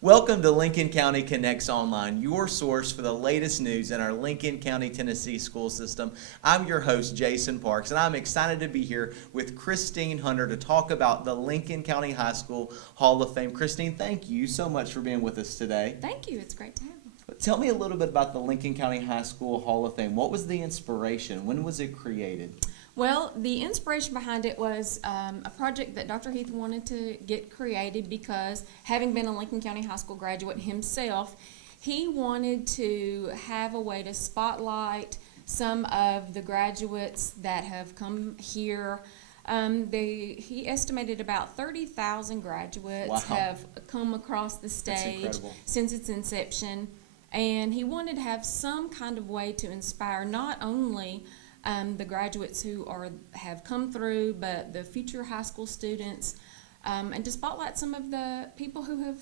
Welcome to Lincoln County Connects Online, your source for the latest news in our Lincoln County, Tennessee school system. I'm your host, Jason Parks, and I'm excited to be here with Christine Hunter to talk about the Lincoln County High School Hall of Fame. Christine, thank you so much for being with us today. Thank you. It's great to have you. Tell me a little bit about the Lincoln County High School Hall of Fame. What was the inspiration? When was it created? Well, the inspiration behind it was a project that Dr. Heath wanted to get created because, having been a Lincoln County High School graduate himself, he wanted to have a way to spotlight some of the graduates that have come here. He estimated about 30,000 graduates have come across the stage since its inception, and he wanted to have some kind of way to inspire not only the graduates who have come through, but the future high school students, and to spotlight some of the people who have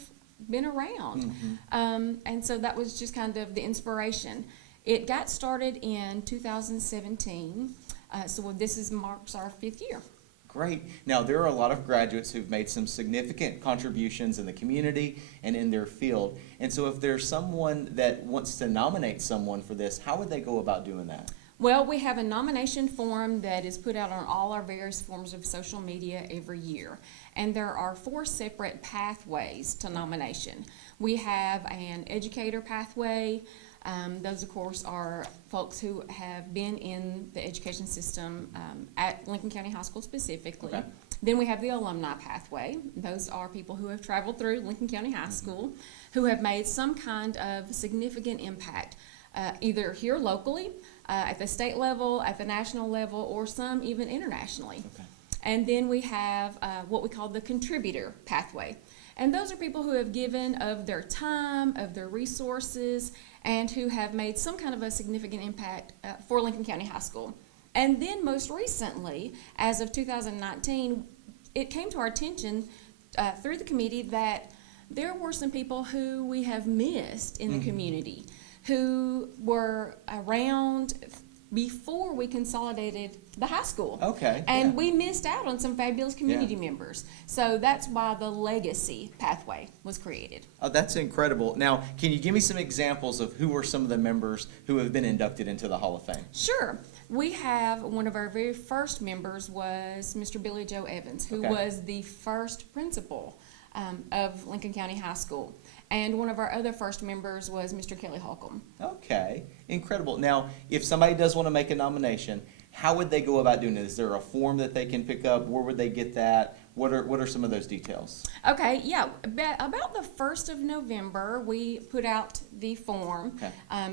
been around. And so that was just kind of the inspiration. It got started in 2017, so this marks our 5th year. Great. Now, there are a lot of graduates who've made some significant contributions in the community and in their field. And so if there's someone that wants to nominate someone for this, how would they go about doing that? Well, we have a nomination form that is put out on all our various forms of social media every year. And there are 4 separate pathways to nomination. We have an educator pathway. Those, of course, are folks who have been in the education system at Lincoln County High School specifically. Okay. Then we have the alumni pathway. Those are people who have traveled through Lincoln County High School, who have made some kind of significant impact, either here locally, at the state level, at the national level, or some even internationally. Okay. And then we have what we call the contributor pathway. And those are people who have given of their time, of their resources, and who have made some kind of a significant impact for Lincoln County High School. And then most recently, as of 2019, it came to our attention through the committee that there were some people who we have missed in the community, who were around before we consolidated the high school. Okay. And we missed out on some fabulous community members. So that's why the legacy pathway was created. Oh, that's incredible. Now, can you give me some examples of who are some of the members who have been inducted into the Hall of Fame? Sure. We have one of our very first members was Mr. Billy Joe Evans, who was the first principal of Lincoln County High School. And one of our other first members was Mr. Kelly Holcomb. Okay, incredible. Now, if somebody does want to make a nomination, how would they go about doing it? Is there a form that they can pick up? Where would they get that? What are some of those details? Okay, yeah. About the 1st of November, we put out the form. Okay.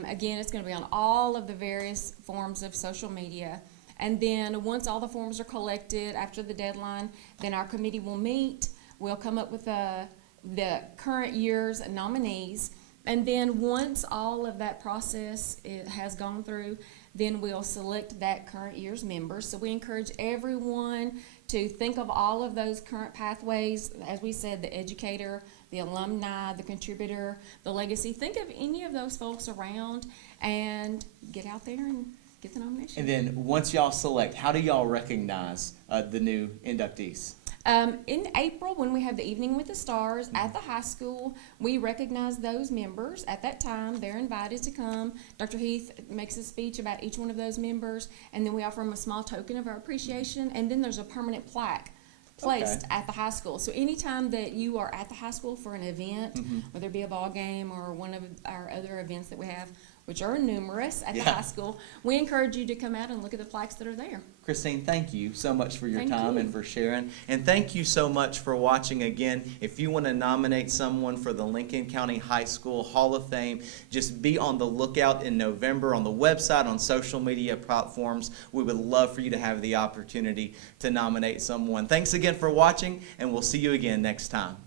Again, it's going to be on all of the various forms of social media. And then once all the forms are collected after the deadline, then our committee will meet. We'll come up with the current year's nominees, and then once all of that process has gone through, then we'll select that current year's members. So we encourage everyone to think of all of those current pathways. As we said, the educator, the alumni, the contributor, the legacy. Think of any of those folks around and get out there and get the nomination. And then once y'all select, how do y'all recognize the new inductees? In April, when we have the Evening with the Stars at the high school, we recognize those members. At that time, they're invited to come. Dr. Heath makes a speech about each one of those members, and then we offer them a small token of our appreciation, and then there's a permanent plaque placed at the high school. So anytime that you are at the high school for an event, whether it be a ball game or one of our other events that we have, which are numerous at the high school, we encourage you to come out and look at the plaques that are there. Christine, thank you so much for your time and for sharing. And thank you so much for watching again. If you want to nominate someone for the Lincoln County High School Hall of Fame, just be on the lookout in November on the website, on social media platforms. We would love for you to have the opportunity to nominate someone. Thanks again for watching, and we'll see you again next time.